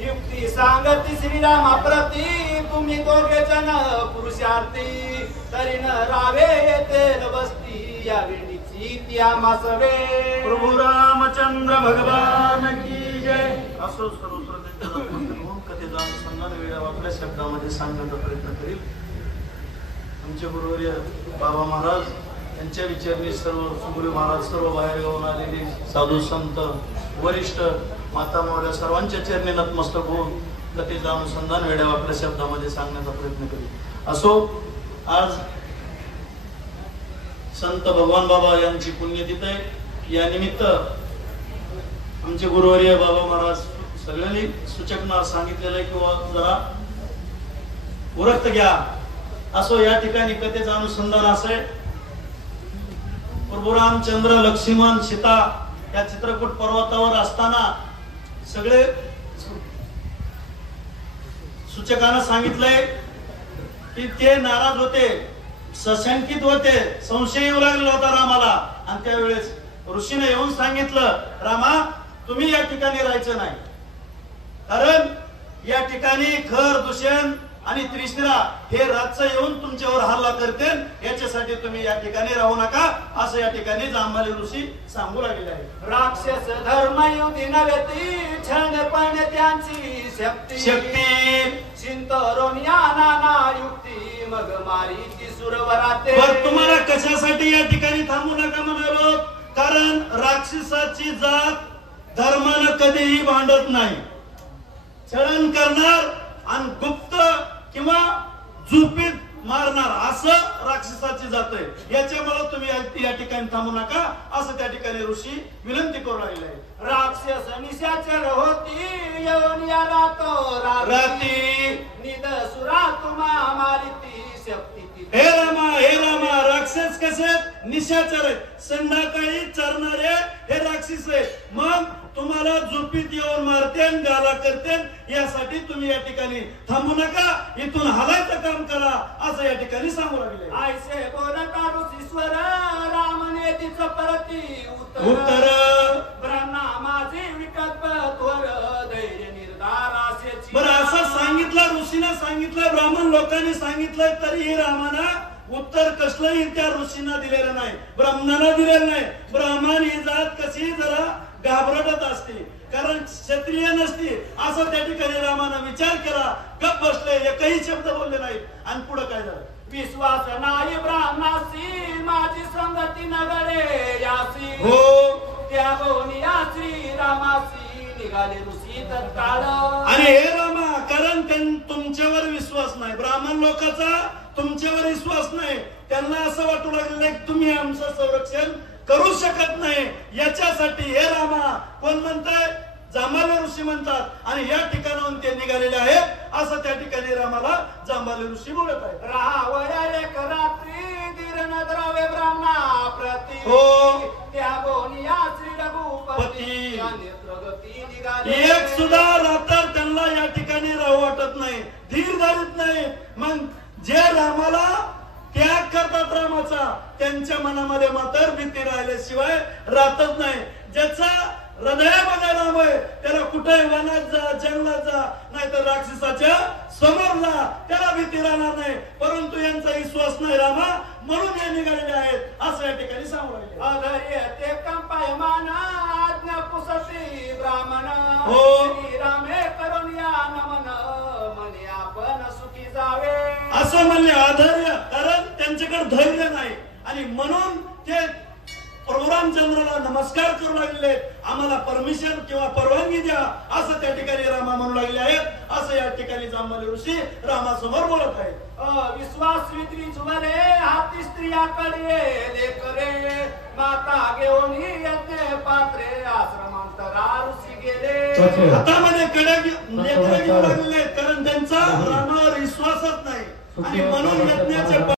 युक्ती सांगती श्रीरामा प्रती तुम्ही दोघे जन पुरुषार्थी तरी न रावे येथे वस्ती या वेळीची ती आमासवे प्रभू रामचंद्र भगवान की जय. असो सर्व कथेचा अनुसंधान वेळा आपल्या शब्दामध्ये सांगण्याचा प्रयत्न करील. आमचे गुरुवर्य बाबा महाराज यांच्या विचारणी सर्व सुगुरू महाराज सर्व बाहेर गावून आलेले साधू संत वरिष्ठ माता मोऱ्या सर्वांच्या चरणी नतमस्तक होऊन कथेचं अनुसंधान वेळा आपल्या शब्दामध्ये सांगण्याचा प्रयत्न करील. असो आज संत भगवान बाबा यांची पुण्यतिथी आहे. या निमित्त आमचे गुरुवर्य बाबा महाराज सगळ्यांनी सूचना सांगितलेलं आहे किंवा जरा उरक्त घ्या. असो या ठिकाणी कथेचं अनुसंधान असं आहे. प्रभू रामचंद्र लक्ष्मण सीता या चित्रकूट पर्वतावर असताना सगळे सूचकांना सांगितलंय की ते नाराज होते, सशंकित होते, संशय येऊ लागला होता रामाला. आणि त्यावेळेस ऋषीने येऊन सांगितलं, रामा तुम्ही या ठिकाणी राहायचं नाही, कारण या ठिकाणी खर दूषण आणि त्रिशिरा हे रातचं येऊन तुमच्यावर हल्ला करते, याच्यासाठी तुम्ही या ठिकाणी राहू नका असं या ठिकाणी जांबाली ऋषी सांगू लागले आहे. राक्षस धर्म युधी नव्हेती छळपण त्यांची शक्ती चिंतरोन या नाना युक्ती मग मारी ती सुरवराते. पण तुम्हाला कशासाठी या ठिकाणी थांबू नका म्हणालो, कारण राक्षसाची जात धर्मानं कधीही भांडत नाही. छळण करणार आणि गुप्त किंवा झुपीत मारणार असं राक्षसाची जात आहे. याच्यामुळे तुम्ही या ठिकाणी थांबू नका असं त्या ठिकाणी ऋषी विनंती करू लागले आहे. राक्षस निशाचर होती येऊन या राती निद सुरा तुम्हा मारिती शक्ती. हे रामा राक्षस कसे निशाचर आहेत, संध्याकाळी चरणारे हे राक्षस आहेत. मग तुम्हाला झोपीत येऊन मारते गाला करते, यासाठी तुम्ही या ठिकाणी थांबू नका, इथून हलायचं काम करा असं या ठिकाणी सांगू लागले. आयसे बोलता ऋषीश्वर रामने तिचं परती उत्तर ब्रह्मा माझे विकल्प थोर धैर्य निर्धार असेची. बरं असं सांगितलं ऋषीने सांगितलं, ब्राह्मण लोकांनी सांगितलंय, तरीही रामानं उत्तर कसलंही त्या ऋषींना दिलेलं नाही, ब्राह्मणाला दिलेलं नाही. ब्राह्मण ही जात कशी जरा घाबरटत असते, कारण क्षत्रिय नसती असं त्या ठिकाणी रामानं विचार केला, गप बसले, एकही शब्द बोलले नाही. आणि पुढे काय झालं, विश्वास नाही ब्राह्मणासी माझी संगती नगरे यासी हो त्या गोनिया श्री रामासी निघाले ऋषी तत्काळ. आणि हे रामा, कारण तुमच्यावर विश्वास नाही, ब्राह्मण लोकांचा तुमच्यावर विश्वास नाही. त्यांना असं वाटू लागलं की तुम्ही आमचं संरक्षण करू शकत नाही. याच्यासाठी हे रामा कोण म्हणताय, जांबाले ऋषी म्हणतात. आणि या ठिकाणाहून ते निघालेले आहेत असं त्या ठिकाणी रामाला जांबाले ऋषी बोलत आहेत. राहावया एक रात्री धीर न द्रावे ब्राह्मणा प्रती हो त्या गोनिया श्री रघुपती प्रगती निघाले. एक सुद्धा रात्र त्यांना या ठिकाणी राहू वाटत नाही, धीर धरत नाही. मग जे रामाला त्याग करतात रामाचा, त्यांच्या मनामध्ये मात्र भीती राहिल्याशिवाय राहतच नाही. ज्याचा हृदयामध्ये राम आहे त्याला कुठे वनात जा, जंगलात जा, नाहीतर राक्षसाच्या समोर जा, त्याला भीती राहणार नाही. परंतु यांचा विश्वास नाही रामा, म्हणून हे निघालेले आहेत असं या ठिकाणी सांगू लागले. अधर्य ते कंपायमान आज्ञा पुसती ब्राह्मण हो रामे करून या नमन म्हणे आपण सुखी जावे असं म्हणले. आधैर्य, कारण त्यांच्याकडे धैर्य नाही आणि म्हणून ते प्रभू रामचंद्राला नमस्कार करू लागले, आम्हाला परमिशन किंवा परवानगी द्या असं त्या ठिकाणी रामा म्हणू लागले आहेत. असं या ठिकाणी जांबाले ऋषी रामासमोर बोलत आहेत. विश्वास वित्री जुवरे हाती स्त्रियाकडे लेकरे माता घेऊन यज्ञ पात्रे आश्रमांतरा ऋषी गेले. हातामध्ये कडे लेकरं घेऊ लागले, कारण त्यांचा रामावर विश्वासच नाही आणि म्हणून यज्ञाचे